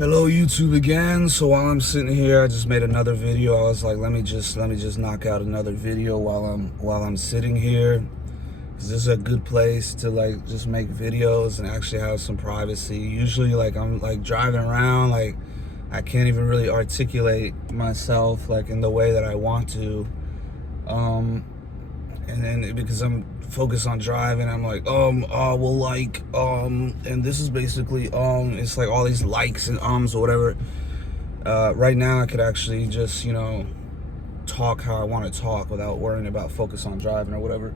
Hello YouTube again. So while I'm sitting here, I just made another video. I was like, let me just knock out another video while I'm sitting here. This is a good place to like just make videos and actually have some privacy. Usually like I'm like driving around, like I can't even really articulate myself like in the way that I want to. And then because I'm focused on driving, I'm like, well, like, and this is basically, it's like all these likes and or whatever. Right now I could actually just, talk how I want to talk without worrying about focus on driving or whatever.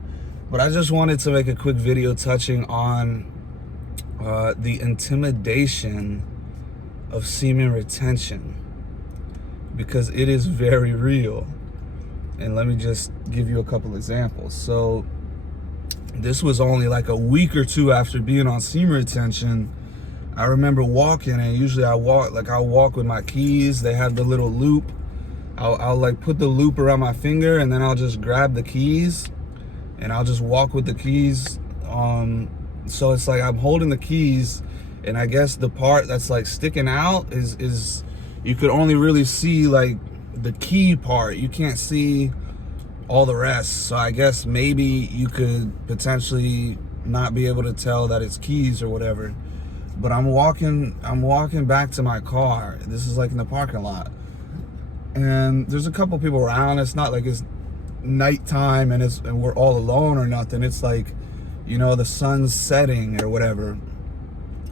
But I just wanted to make a quick video touching on the intimidation of semen retention, because it is very real. And let me just give you a couple examples. So this was only like a week or two after being on semen retention. I remember walking, and usually I'll walk with my keys. They have the little loop. I'll like put the loop around my finger, and then I'll just grab the keys and I'll just walk with the keys. So it's like I'm holding the keys, and I guess the part that's like sticking out is you could only really see like the key part. You can't see all the rest. So I guess maybe you could potentially not be able to tell that it's keys or whatever. But I'm walking back to my car. This is like in the parking lot, and there's a couple people around. It's not like it's nighttime and we're all alone or nothing. It's like, the sun's setting or whatever.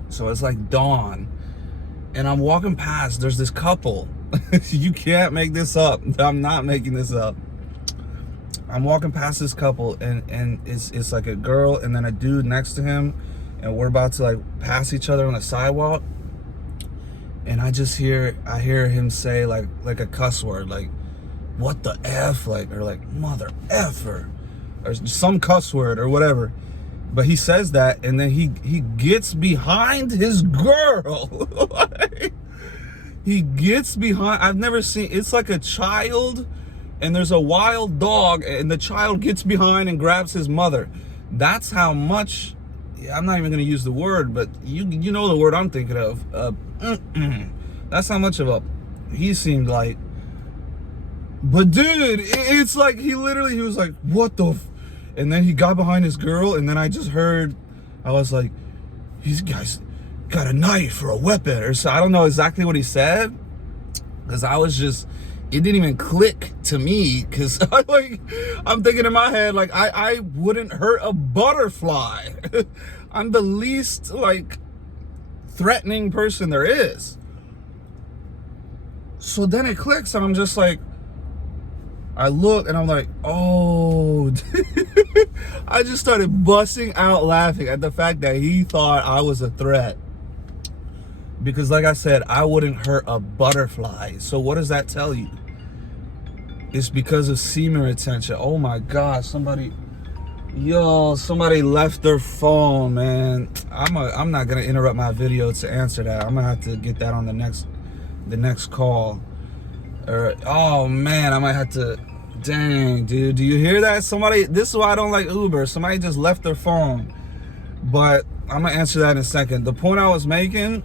So it's like dawn, and I'm walking past. There's this couple. You can't make this up. I'm not making this up. I'm walking past this couple, and it's like a girl and then a dude next to him, and we're about to like pass each other on the sidewalk, and I hear him say like a cuss word, like what the F, like, or like mother effer, or some cuss word or whatever. But he says that, and then he gets behind his girl. He gets behind. I've never seen, it's like a child and there's a wild dog, and the child gets behind and grabs his mother. That's how much, I'm not even going to use the word, but you know the word I'm thinking of. That's how much of he seemed like. But dude, it's like he was like, what the and then he got behind his girl, and then I was like, these guys got a knife or a weapon or so. I don't know exactly what he said, because it didn't even click to me, because I'm thinking in my head like I wouldn't hurt a butterfly. I'm the least like threatening person there is. So then it clicks, and I'm just like, I look and I'm like, oh. I just started busting out laughing at the fact that he thought I was a threat. Because like I said, I wouldn't hurt a butterfly. So what does that tell you? It's because of semen retention. Oh my God, somebody left their phone, man. I'm not gonna interrupt my video to answer that. I'm gonna have to get that on the next call. Or, oh man, I might have to. Dang, dude, do you hear that? This is why I don't like Uber. Somebody just left their phone. But I'm gonna answer that in a second. The point I was making,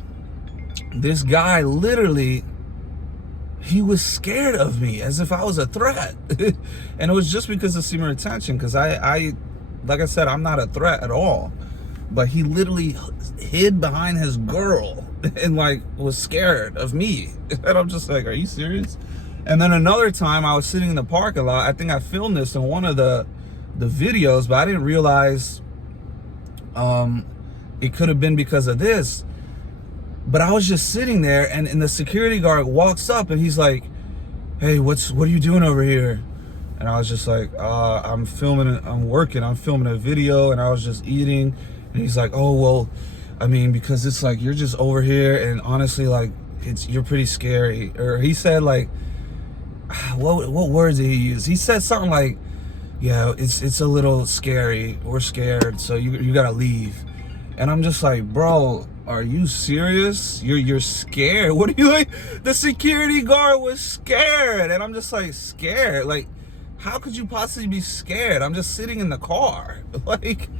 this guy literally, he was scared of me as if I was a threat. And it was just because of semen retention, because I like I said, I'm not a threat at all. But he literally hid behind his girl and like was scared of me. And I'm just like, are you serious? And then another time I was sitting in the parking lot. I think I filmed this in one of the videos, but I didn't realize it could have been because of this. But I was just sitting there, and the security guard walks up, and he's like, hey, what are you doing over here? And I was just like, I'm filming a video, and I was just eating. And he's like, oh, well, I mean, because it's like, you're just over here, and honestly, like, you're pretty scary. Or he said like, what words did he use? He said something like, yeah, it's a little scary. We're scared, so you gotta leave. And I'm just like, bro, are you serious? You're scared? What are you like? The security guard was scared, and I'm just like, scared? Like, how could you possibly be scared? I'm just sitting in the car, like.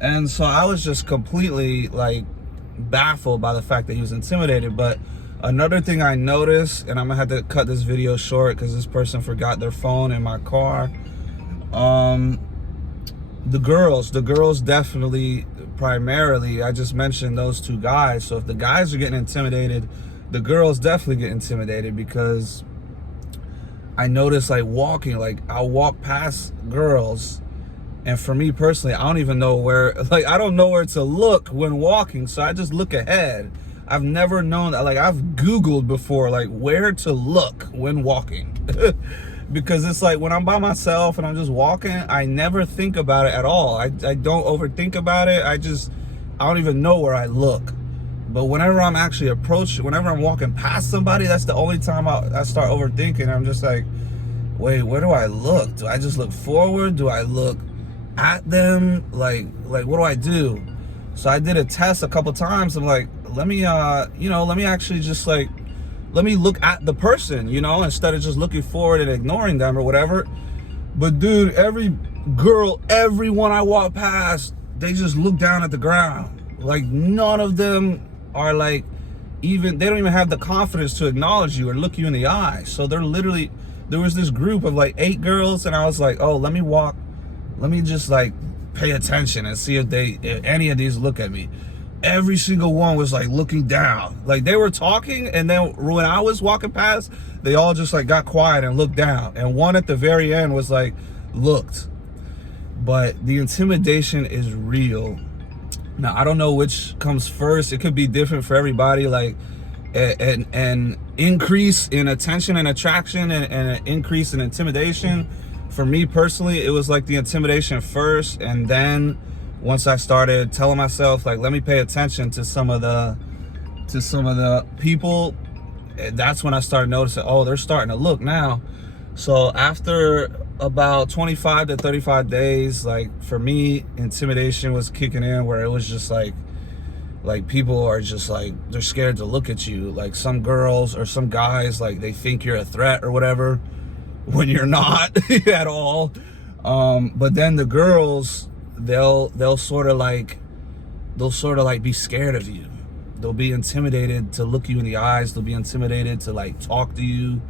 And so I was just completely like baffled by the fact that he was intimidated. But Another thing I noticed, and I'm gonna have to cut this video short because this person forgot their phone in my car. The girls definitely, primarily, I just mentioned those two guys. So if the guys are getting intimidated, the girls definitely get intimidated, because I notice, like, walking, like, I'll walk past girls, and for me personally, I don't even know where, like, I don't know where to look when walking, so I just look ahead. I've never known that. Like, I've Googled before, like, where to look when walking. Because it's like, when I'm by myself and I'm just walking, I never think about it at all. I don't overthink about it. I don't even know where I look. But whenever I'm actually whenever I'm walking past somebody, that's the only time I start overthinking. I'm just like, wait, where do I look? Do I just look forward? Do I look at them? Like what do I do? So I did a test a couple times. I'm like, let me actually just, like, let me look at the person, instead of just looking forward and ignoring them or whatever. But dude, everyone I walk past, they just look down at the ground. Like, none of them are like, they don't even have the confidence to acknowledge you or look you in the eye. So there was this group of like 8 girls, and I was like, oh, let me just, like, pay attention and see if any of these look at me. Every single one was, like, looking down. Like, they were talking, and then when I was walking past, they all just, like, got quiet and looked down. And one at the very end was, like, looked. But the intimidation is real. Now, I don't know which comes first. It could be different for everybody. Like, an increase in attention and attraction and an increase in intimidation. For me personally, it was like the intimidation first, and then once I started telling myself, like, let me pay attention to some of the people, that's when I started noticing, oh, they're starting to look now. So after about 25 to 35 days, like, for me, intimidation was kicking in, where it was just like people are just like, they're scared to look at you. Like, some girls or some guys, like, they think you're a threat or whatever, when you're not at all. But then the girls, they'll sort of like be scared of you. They'll be intimidated to look you in the eyes. They'll be intimidated to, like, talk to you.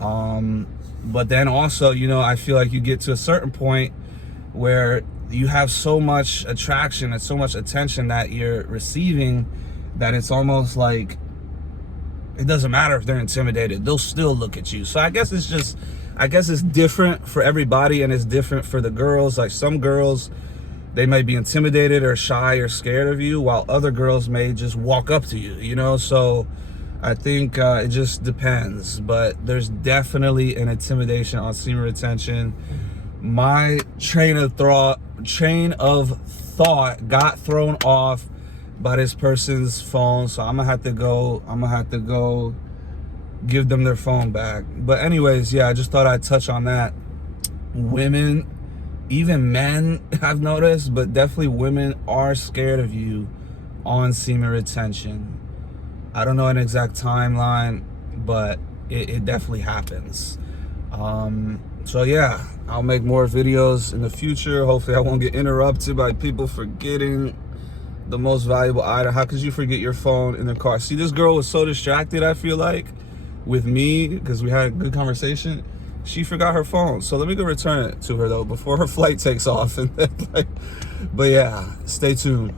But then also, I feel like you get to a certain point where you have so much attraction and so much attention that you're receiving, that it's almost like it doesn't matter if they're intimidated, they'll still look at you. So I guess it's different for everybody, and it's different for the girls. Like, some girls, they might be intimidated or shy or scared of you, while other girls may just walk up to you, So I think it just depends. But there's definitely an intimidation on semen retention. My train of thought got thrown off by this person's phone, so I'm gonna have to go give them their phone back. But anyways, yeah, I just thought I'd touch on that. Women, even men, I've noticed, but definitely women are scared of you on semen retention. I don't know an exact timeline, but it definitely happens. So yeah, I'll make more videos in the future. Hopefully I won't get interrupted by people forgetting the most valuable item. How could you forget your phone in the car? See, this girl was so distracted, I feel like, with me, because we had a good conversation. She forgot her phone. So let me go return it to her, though, before her flight takes off. But yeah, stay tuned.